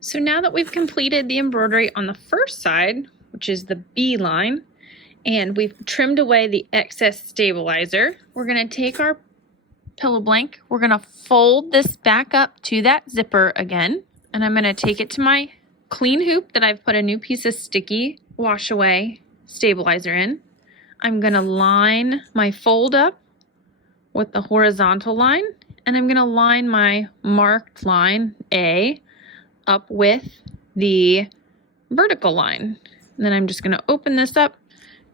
So now that we've completed the embroidery on the first side, which is the B line, and we've trimmed away the excess stabilizer, we're going to take our pillow blank, we're going to fold this back up to that zipper again, and I'm going to take it to my clean hoop that I've put a new piece of sticky wash away stabilizer in. I'm going to line my fold up with the horizontal line, and I'm going to line my marked line A up with the vertical line. And then I'm just going to open this up,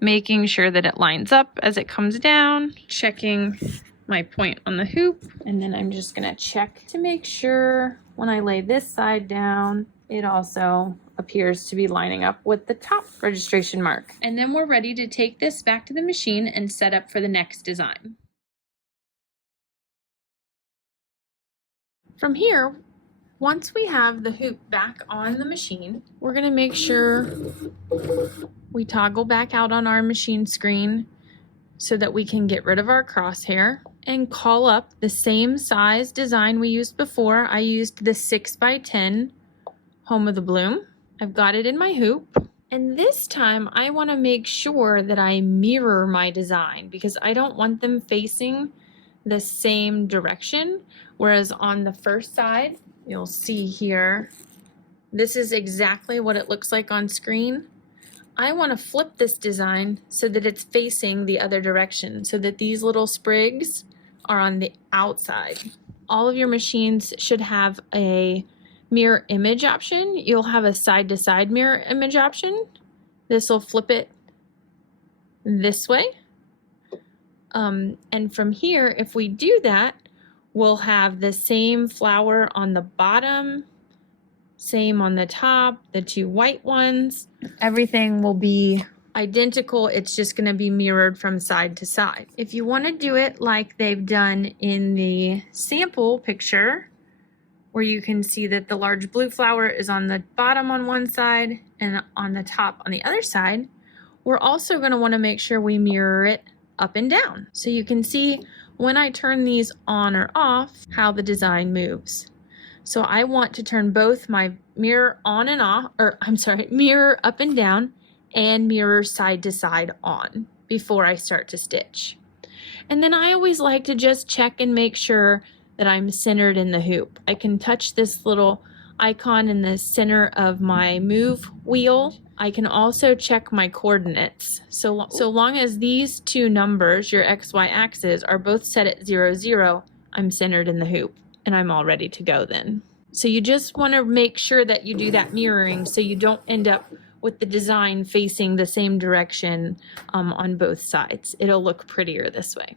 making sure that it lines up as it comes down, checking my point on the hoop, and then I'm just going to check to make sure when I lay this side down, it also appears to be lining up with the top registration mark. And then we're ready to take this back to the machine and set up for the next design. From here, once we have the hoop back on the machine, we're going to make sure we toggle back out on our machine screen so that we can get rid of our crosshair and call up the same size design we used before. I used the 6x10 Home of the Bloom. I've got it in my hoop. And this time I want to make sure that I mirror my design because I don't want them facing the same direction. Whereas on the first side, you'll see here, this is exactly what it looks like on screen. I want to flip this design so that it's facing the other direction, so that these little sprigs are on the outside. All of your machines should have a mirror image option. You'll have a side-to-side mirror image option. This will flip it this way. And from here, if we do that, we'll have the same flower on the bottom, same on the top, the two white ones. Everything will be identical. It's just going to be mirrored from side to side. If you want to do it like they've done in the sample picture, where you can see that the large blue flower is on the bottom on one side and on the top on the other side, we're also going to want to make sure we mirror it up and down. So you can see when I turn these on or off, how the design moves. So I want to turn both my mirror on and off, or I'm sorry, mirror up and down and mirror side to side on before I start to stitch. And then I always like to just check and make sure that I'm centered in the hoop. I can touch this little icon in the center of my move wheel. I can also check my coordinates. So long as these two numbers, your XY axis, are both set at 0, 0, I'm centered in the hoop and I'm all ready to go then. So you just want to make sure that you do that mirroring so you don't end up with the design facing the same direction on both sides. It'll look prettier this way.